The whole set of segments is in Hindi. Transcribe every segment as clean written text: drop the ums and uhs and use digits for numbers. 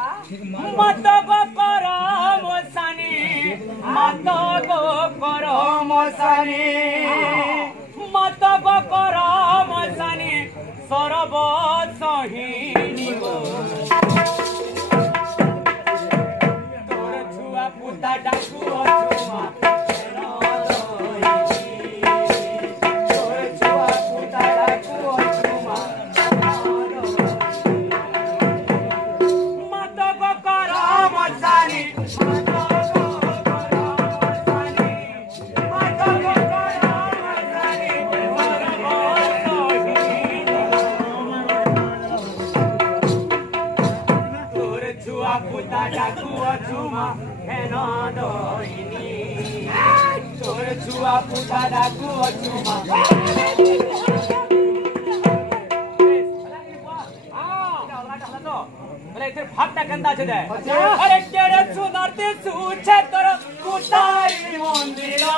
मत गो करो मोसानी मत गो करो मोसानी मत गो करो मोसानी सरब सहिनी गो तोर छुआ पुता डाकू छुआ puta da kuchuma भागता कंदा छे अरे केरे सुनरते सुछे तोर कुताई मंदिरा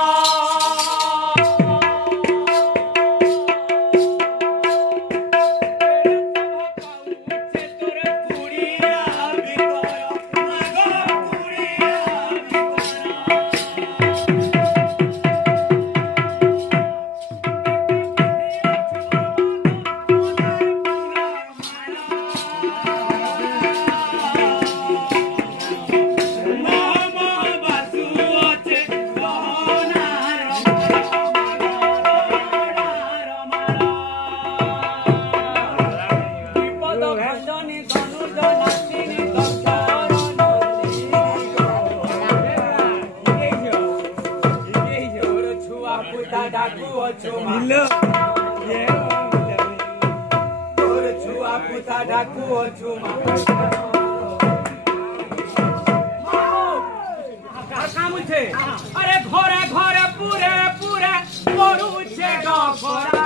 अरे घरे घरे पूरे पूरे मरुचे डफरा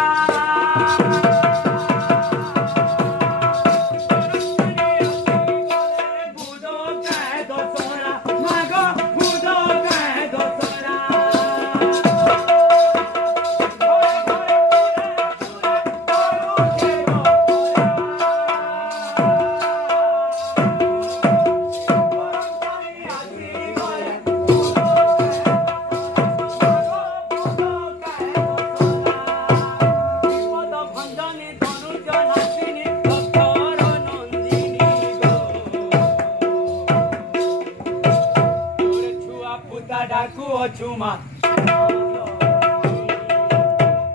छुमा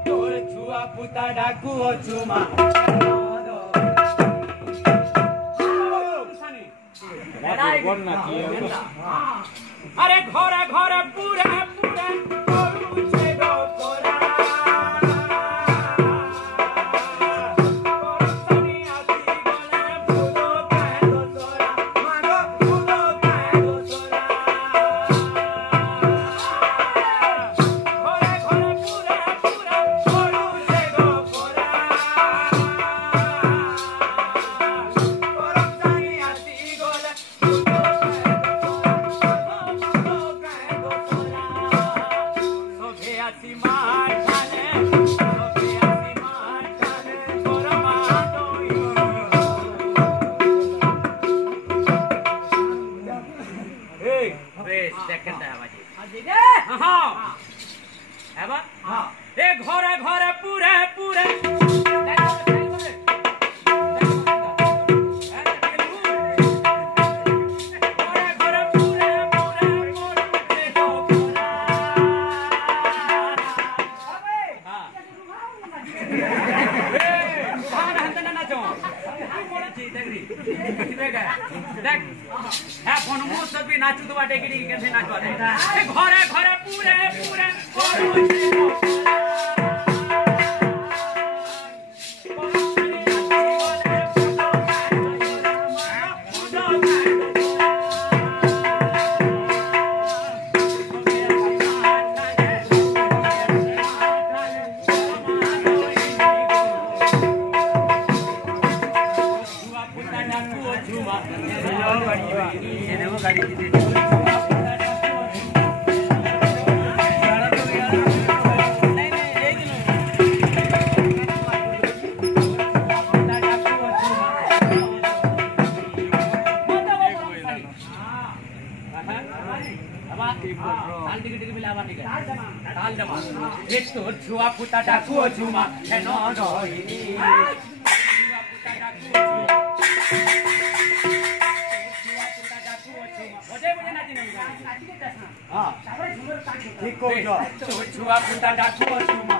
तोर छुआ पुता डाकू छुमा अरे घरे घरे पूरे पूरे घरे घरे पूरे पूरे नाचू तो बाटे कि कैसे नाचवा दे घरे घरे पूरे पूरे ताल टिके टिके मिलावा टिके ताल दमा ए तोर छुआ पुता डाकू झुमा हेनो रोहिणी छुआ पुता डाकू झुमा बजे बजे नाची नहीं हां ठीक को जो छुआ पुता डाकू झुमा